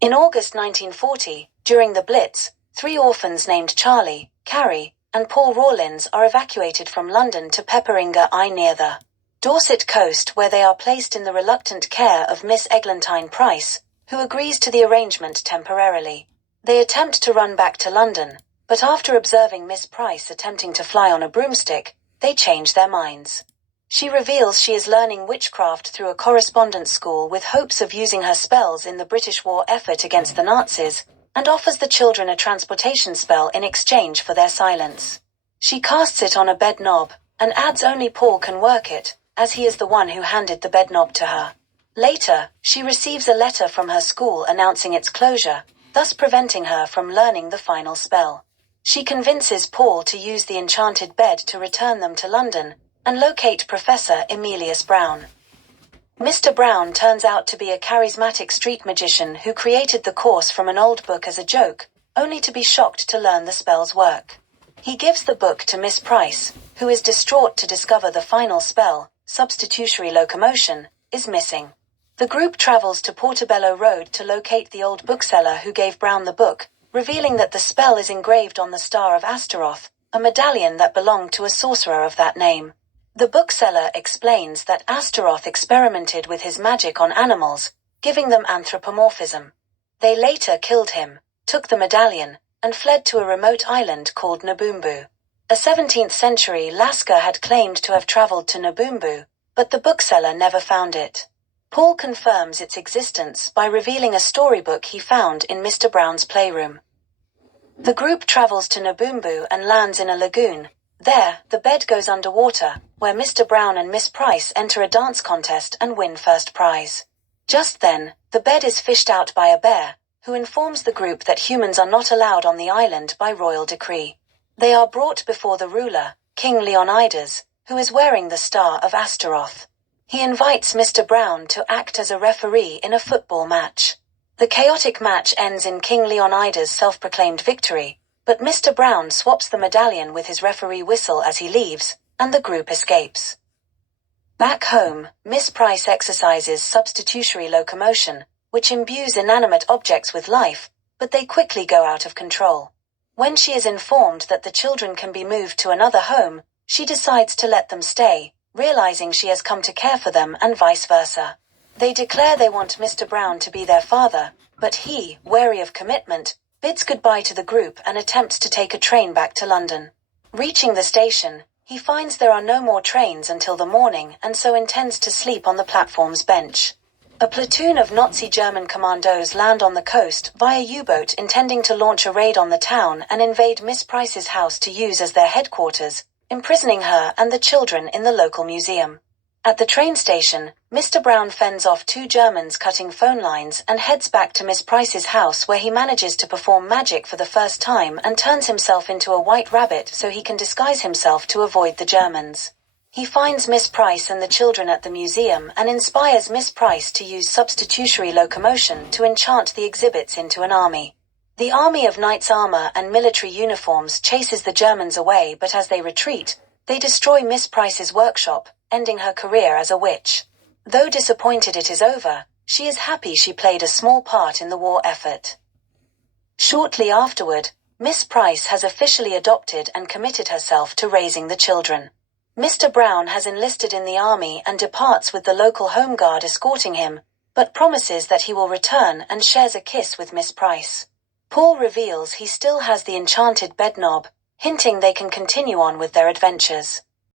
In August 1940, during the Blitz, 3 orphans named Charlie, Carrie, and Paul Rawlins are evacuated from London to Pepperinga near the Dorset coast, where they are placed in the reluctant care of Miss Eglantine Price, who agrees to the arrangement temporarily. They attempt to run back to London, but after observing Miss Price attempting to fly on a broomstick, they change their minds. She reveals she is learning witchcraft through a correspondence school with hopes of using her spells in the British war effort against the Nazis, and offers the children a transportation spell in exchange for their silence. She casts it on a bed knob, and adds only Paul can work it, as he is the one who handed the bed knob to her. Later, she receives a letter from her school announcing its closure, thus preventing her from learning the final spell. She convinces Paul to use the enchanted bed to return them to London, and locate Professor Emilius Brown. Mr. Brown turns out to be a charismatic street magician who created the course from an old book as a joke, only to be shocked to learn the spell's work. He gives the book to Miss Price, who is distraught to discover the final spell, substitutory locomotion, is missing. The group travels to Portobello Road to locate the old bookseller who gave Brown the book, revealing that the spell is engraved on the Star of Astaroth, a medallion that belonged to a sorcerer of that name. The bookseller explains that Astaroth experimented with his magic on animals, giving them anthropomorphism. They later killed him, took the medallion, and fled to a remote island called Nabumbu. A 17th-century Lascar had claimed to have traveled to Nabumbu, but the bookseller never found it. Paul confirms its existence by revealing a storybook he found in Mr. Brown's playroom. The group travels to Nabumbu and lands in a lagoon. There, the bed goes underwater, where Mr. Brown and Miss Price enter a dance contest and win first prize. Just then, the bed is fished out by a bear, who informs the group that humans are not allowed on the island by royal decree. They are brought before the ruler, King Leonidas, who is wearing the Star of Astaroth. He invites Mr. Brown to act as a referee in a football match. The chaotic match ends in King Leonidas' self-proclaimed victory, but Mr. Brown swaps the medallion with his referee whistle as he leaves, and the group escapes. Back home, Miss Price exercises substitutory locomotion, which imbues inanimate objects with life, but they quickly go out of control. When she is informed that the children can be moved to another home, she decides to let them stay, realizing she has come to care for them and vice versa. They declare they want Mr. Brown to be their father, but he, wary of commitment, bids goodbye to the group and attempts to take a train back to London. Reaching the station, he finds there are no more trains until the morning and so intends to sleep on the platform's bench. A platoon of Nazi German commandos land on the coast via U-boat intending to launch a raid on the town and invade Miss Price's house to use as their headquarters, imprisoning her and the children in the local museum. At the train station, Mr. Brown fends off 2 Germans cutting phone lines and heads back to Miss Price's house, where he manages to perform magic for the first time and turns himself into a white rabbit so he can disguise himself to avoid the Germans. He finds Miss Price and the children at the museum and inspires Miss Price to use substitutory locomotion to enchant the exhibits into an army. The army of knights' armor and military uniforms chases the Germans away, but as they retreat, they destroy Miss Price's workshop, ending her career as a witch. Though disappointed it is over, she is happy she played a small part in the war effort. Shortly afterward, Miss Price has officially adopted and committed herself to raising the children. Mr. Brown has enlisted in the army and departs with the local home guard escorting him, but promises that he will return and shares a kiss with Miss Price. Paul reveals he still has the enchanted bed knob, hinting they can continue on with their adventures.